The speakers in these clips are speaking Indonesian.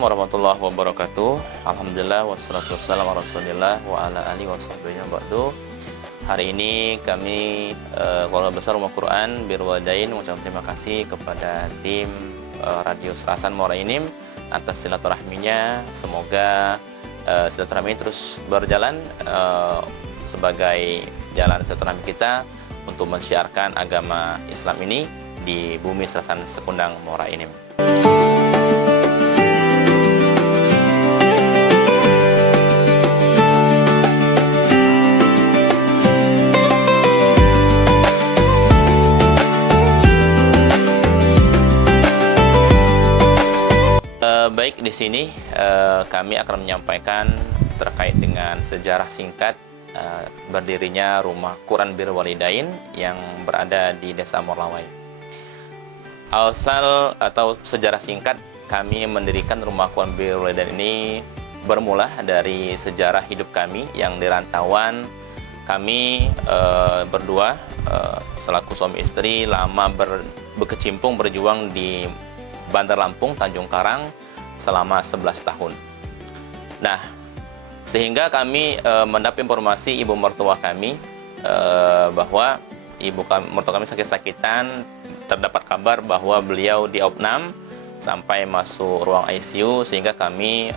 Assalamualaikum warahmatullahi wabarakatuh. Alhamdulillah wassalatu wassalamu ala Rasulillah wa ala alihi washabbihi ba'du. Hari ini kami Keluarga Besar Rumah Quran Birrul Walidain mengucapkan terima kasih kepada tim Radio Serasan Muara Enim atas silaturahminya. Semoga silaturahmi terus berjalan sebagai jalan silaturahmi kita untuk mensiarkan agama Islam ini di bumi Serasan Sekundang Muara Enim. Baik, di sini kami akan menyampaikan terkait dengan sejarah singkat berdirinya Rumah Quran Birrul Walidain yang berada di Desa Morlawai. Asal atau sejarah singkat kami mendirikan Rumah Quran Birrul Walidain ini bermula dari sejarah hidup kami yang di rantauan. Kami berdua selaku suami istri lama berkecimpung berjuang di Bandar Lampung, Tanjung Karang selama 11 tahun. Nah, sehingga kami mendapat informasi ibu mertua kami bahwa mertua kami sakit-sakitan, terdapat kabar bahwa beliau diopnam sampai masuk ruang ICU, sehingga kami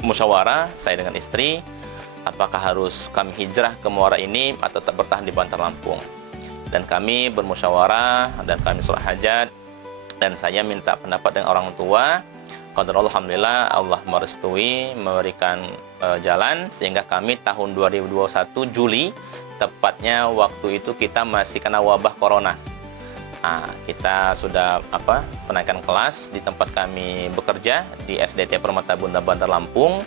musyawarah saya dengan istri apakah harus kami hijrah ke Muara Enim atau tetap bertahan di Bandar Lampung. Dan kami bermusyawarah dan kami surah hajat dan saya minta pendapat dengan orang tua. Alhamdulillah Allah merestui, memberikan jalan sehingga kami tahun 2021 Juli, tepatnya waktu itu kita masih kena wabah corona. Nah, kita sudah penaikan kelas di tempat kami bekerja di SDT Permata Bunda Bandar Lampung,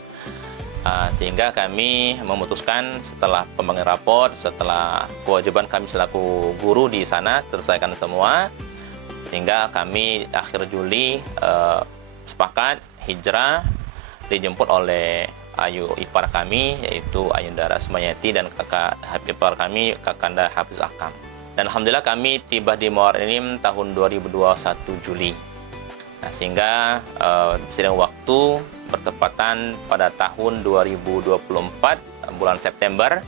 sehingga kami memutuskan setelah pembagian raport, setelah kewajiban kami selaku guru di sana terselesaikan semua, sehingga kami akhir Juli sepakat hijrah, dijemput oleh ayu ipar kami yaitu Ayunda Rasmayati dan kakak ipar kami Kakanda Hafiz Akam. Dan alhamdulillah kami tiba di Muara Enim tahun 2021 Juli. Nah, sehingga seiring waktu bertepatan pada tahun 2024 bulan September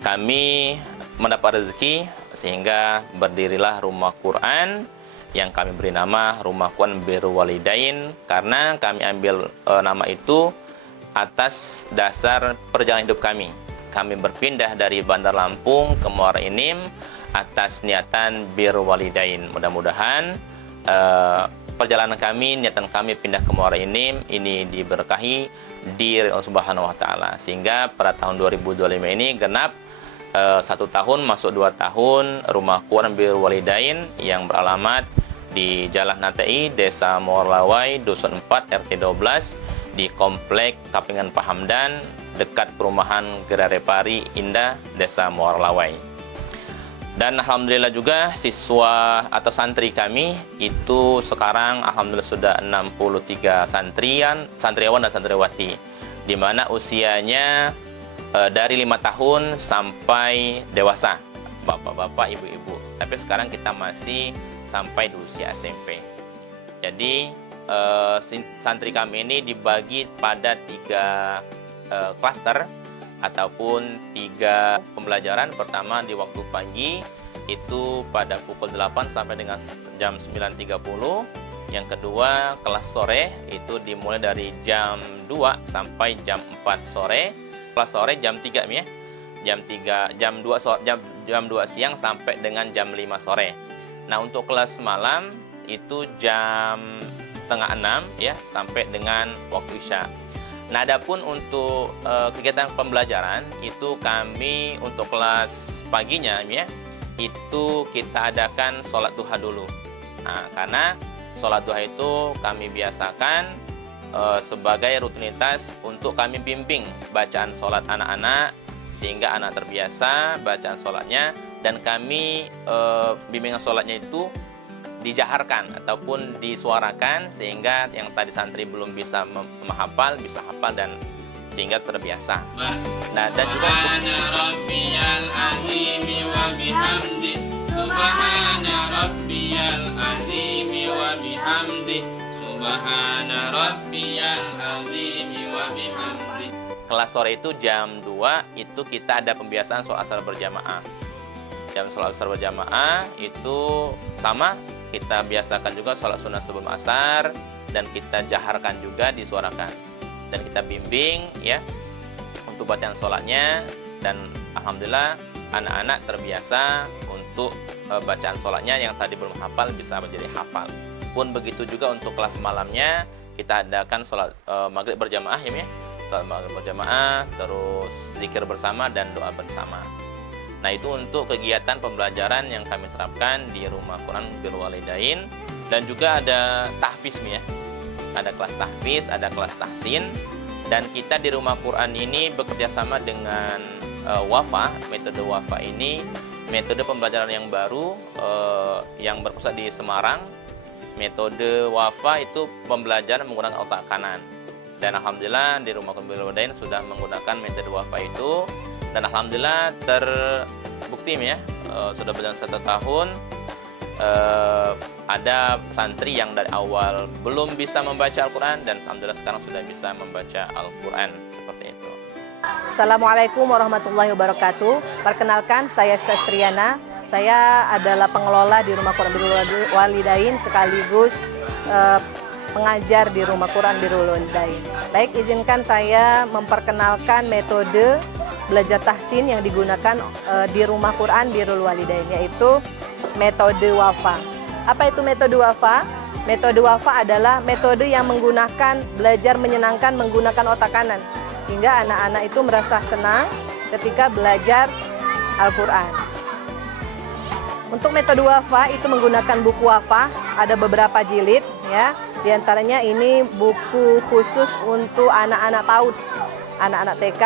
kami mendapat rezeki sehingga berdirilah Rumah Quran yang kami beri nama Rumah Quran Birrul Walidain, karena kami ambil nama itu atas dasar perjalanan hidup kami. Kami berpindah dari Bandar Lampung ke Muara Enim atas niatan Birrul Walidain. Mudah-mudahan perjalanan kami, niatan kami pindah ke Muara Enim ini diberkahi di Allah Subhanahu wa Ta'ala, sehingga pada tahun 2025 ini genap 1 tahun masuk 2 tahun Rumah Quran Birrul Walidain yang beralamat di Jalan Natai, Desa Morlawai, Dusun 4, RT 12 di Komplek Kapingan Pahamdan dekat perumahan Gerarepari Indah, Desa Morlawai. Dan alhamdulillah juga siswa atau santri kami itu sekarang alhamdulillah sudah 63 santriawan dan santriwati, di mana usianya dari 5 tahun sampai dewasa, bapak-bapak, ibu-ibu. Tapi sekarang kita masih sampai di usia SMP. Jadi santri kami ini dibagi pada 3 klaster ataupun 3 pembelajaran. Pertama di waktu pagi itu pada pukul 8 sampai dengan jam 9.30. Yang kedua kelas sore itu dimulai dari jam 2 sampai jam 4 sore. Kelas sore jam 3 ya. Jam 2 siang sampai dengan jam 5 sore. Nah, untuk kelas malam itu jam setengah 6 ya sampai dengan waktu Isya. Nah, adapun untuk kegiatan pembelajaran itu kami untuk kelas paginya ya itu kita adakan sholat duha dulu. Nah, karena sholat duha itu kami biasakan sebagai rutinitas untuk kami bimbing bacaan sholat anak-anak sehingga anak terbiasa bacaan sholatnya, dan kami bimbingan sholatnya itu dijaharkan ataupun disuarakan sehingga yang tadi santri belum bisa menghafal bisa hafal dan sehingga terbiasa. Nah, dan juga Subhana rabbiyal azim wa bihamdi. Kelas sore itu jam 2 itu kita ada pembiasaan sholat asar berjamaah. Jam sholat asar berjamaah itu sama, kita biasakan juga sholat sunnah sebelum asar, dan kita jaharkan juga, disuarakan, dan kita bimbing ya untuk bacaan sholatnya. Dan alhamdulillah anak-anak terbiasa untuk bacaan sholatnya yang tadi belum hafal bisa menjadi hafal. Pun begitu juga untuk kelas malamnya, kita adakan sholat maghrib berjamaah ya, sholat maghrib berjamaah, terus zikir bersama dan doa bersama. Nah, itu untuk kegiatan pembelajaran yang kami terapkan di Rumah Quran Birrul Walidain. Dan juga ada tahfiz ya. Ada kelas tahfiz, ada kelas tahsin. Dan kita di Rumah Quran ini bekerja sama dengan Wafa. Metode Wafa ini metode pembelajaran yang baru yang berpusat di Semarang. Metode Wafa itu pembelajaran menggunakan otak kanan. Dan alhamdulillah di Rumah Quran Birrul Walidain sudah menggunakan metode Wafa itu. Dan alhamdulillah terbukti ya, sudah berjalan 1 tahun. Ada santri yang dari awal belum bisa membaca Al-Quran, dan alhamdulillah sekarang sudah bisa membaca Al-Quran seperti itu. Assalamualaikum warahmatullahi wabarakatuh. Perkenalkan, saya Sestriana. Saya adalah pengelola di Rumah Quran Birrul Walidain sekaligus pengajar di Rumah Quran Birrul Walidain. Baik, izinkan saya memperkenalkan metode belajar tahsin yang digunakan di Rumah Quran Birrul Walidain, yaitu metode Wafa. Apa itu metode Wafa? Metode Wafa adalah metode yang menggunakan belajar menyenangkan menggunakan otak kanan, hingga anak-anak itu merasa senang ketika belajar Al-Quran. Untuk metode Wafa itu menggunakan buku Wafa, ada beberapa jilid ya. Di antaranya ini buku khusus untuk anak-anak PAUD, anak-anak TK.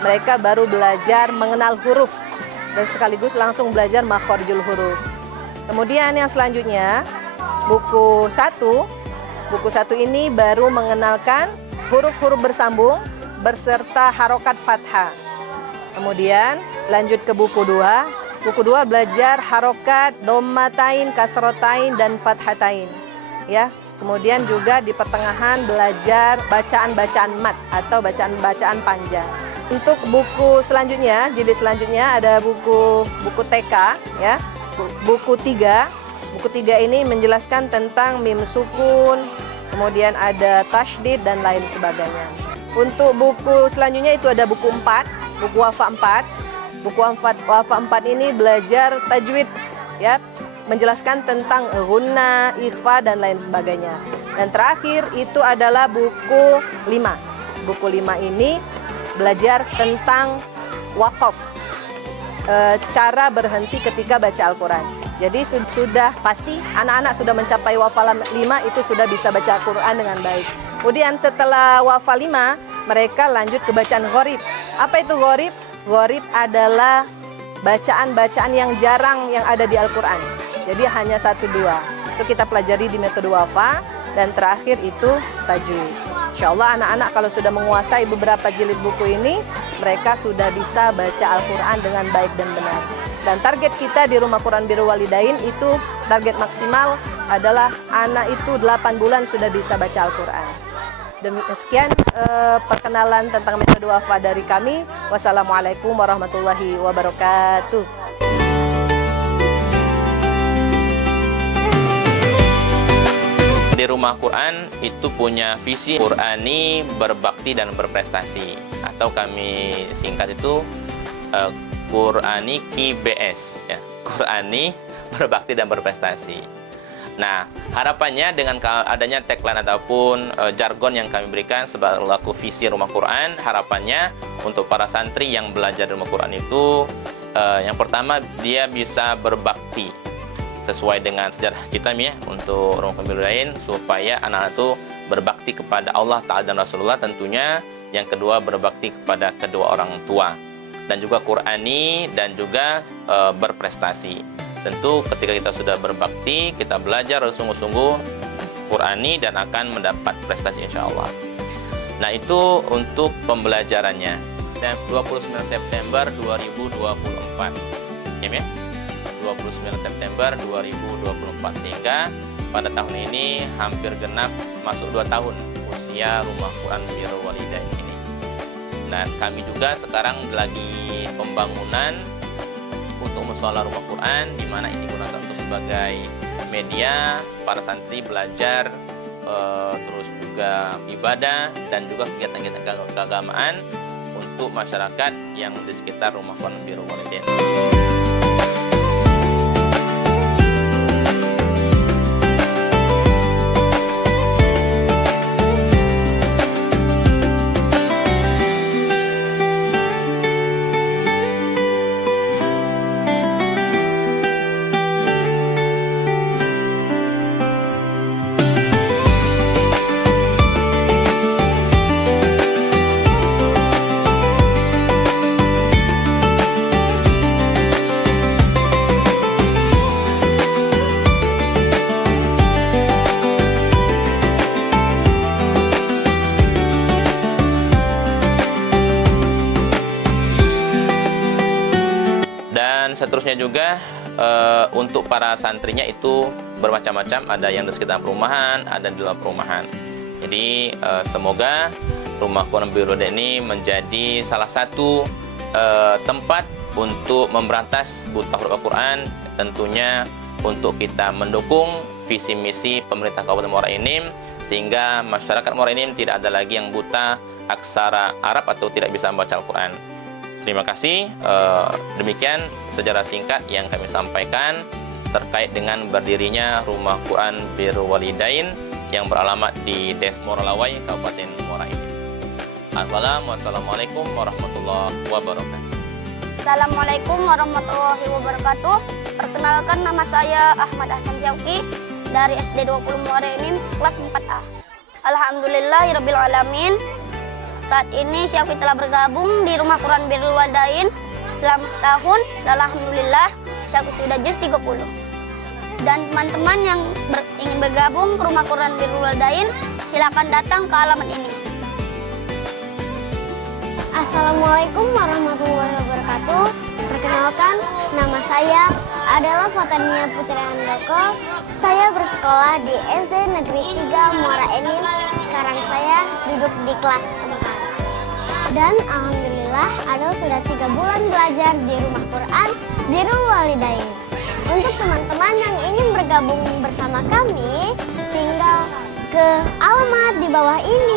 Mereka baru belajar mengenal huruf dan sekaligus langsung belajar makhorijul huruf. Kemudian yang selanjutnya buku 1. Buku 1 ini baru mengenalkan huruf-huruf bersambung berserta harokat fathah. Kemudian lanjut ke buku 2. Buku 2 belajar harokat dhammatain, kasrotain, dan fathatain ya. Kemudian juga di pertengahan belajar bacaan-bacaan mat atau bacaan-bacaan panjang. Untuk buku selanjutnya, jilid selanjutnya ada buku TK ya. Buku 3. Buku 3 ini menjelaskan tentang mim sukun, kemudian ada tasydid dan lain sebagainya. Untuk buku selanjutnya itu ada buku 4, buku Wafa 4. Buku Wafa 4 ini belajar tajwid ya, menjelaskan tentang ghunna, ikhfa dan lain sebagainya. Dan terakhir itu adalah buku 5. Buku 5 ini belajar tentang waqaf, cara berhenti ketika baca Al-Quran. Jadi sudah pasti anak-anak sudah mencapai Wafa 5 itu sudah bisa baca Al-Quran dengan baik. Kemudian setelah Wafa 5 mereka lanjut ke bacaan gharib. Apa itu gharib? Gharib adalah bacaan-bacaan yang jarang yang ada di Al-Quran. Jadi hanya 1-2. Itu kita pelajari di metode Wafa. Dan terakhir itu tajwid. Insya Allah anak-anak kalau sudah menguasai beberapa jilid buku ini, mereka sudah bisa baca Al-Quran dengan baik dan benar. Dan target kita di Rumah Quran Birrul Walidain itu target maksimal adalah anak itu 8 bulan sudah bisa baca Al-Quran. Demikian perkenalan tentang metode Wafa dari kami. Wassalamualaikum warahmatullahi wabarakatuh. Di Rumah Quran itu punya visi Qurani berbakti dan berprestasi, atau kami singkat itu Qurani KBS ya. Qurani berbakti dan berprestasi. Nah, harapannya dengan adanya tagline ataupun jargon yang kami berikan sebagai visi Rumah Quran, harapannya untuk para santri yang belajar di Rumah Quran itu yang pertama dia bisa berbakti sesuai dengan sejarah kita ya, untuk Rumah Quran Birrul Walidain, supaya anak-anak itu berbakti kepada Allah Ta'ala dan Rasulullah tentunya. Yang kedua, berbakti kepada kedua orang tua, dan juga Qurani, dan juga berprestasi. Tentu ketika kita sudah berbakti, kita belajar sungguh-sungguh Qurani dan akan mendapat prestasi insya Allah. Nah, itu untuk pembelajarannya. Dan 29 September 2024 ya, 29 September 2024, sehingga pada tahun ini hampir genap masuk 2 tahun usia Rumah Quran Birrul Walidain ini. Dan kami juga sekarang lagi pembangunan untuk mushola Rumah Quran, di mana ini digunakan untuk sebagai media para santri belajar, terus juga ibadah dan juga kegiatan-kegiatan keagamaan untuk masyarakat yang di sekitar Rumah Quran Birrul Walidain. Dan seterusnya juga untuk para santrinya itu bermacam-macam, ada yang di sekitar perumahan, ada di luar perumahan. Jadi semoga Rumah Quran Birrul Walidain ini menjadi salah satu tempat untuk memberantas buta huruf Al-Quran, tentunya untuk kita mendukung visi misi pemerintah Kabupaten Muara Enim, sehingga masyarakat Muara Enim tidak ada lagi yang buta aksara Arab atau tidak bisa membaca Al-Quran. Terima kasih. Demikian sejarah singkat yang kami sampaikan terkait dengan berdirinya Rumah Quran Birrul Walidain yang beralamat di Desa Morolawai, Kabupaten Muara Enim. Wassalamualaikum warahmatullahi wabarakatuh. Assalamualaikum warahmatullahi wabarakatuh. Perkenalkan, nama saya Ahmad Hasan Syauqi dari SD 20 Muara Enim, kelas 4A. Alhamdulillahirabbil alamin. Saat ini Syauqi telah bergabung di Rumah Quran Birrul Walidain selama setahun. Dan alhamdulillah Syauqi sudah juz 30. Dan teman-teman yang ingin bergabung ke Rumah Quran Birrul Walidain, silakan datang ke alamat ini. Assalamualaikum warahmatullahi wabarakatuh. Perkenalkan, nama saya adalah Fatania Putri Handoko. Saya bersekolah di SD Negeri 3 Muara Enim. Sekarang saya duduk di kelas 4. Dan alhamdulillah Adel sudah 3 bulan belajar di Rumah Quran Birrul Walidain. Untuk teman-teman yang ingin bergabung bersama kami, tinggal ke alamat di bawah ini.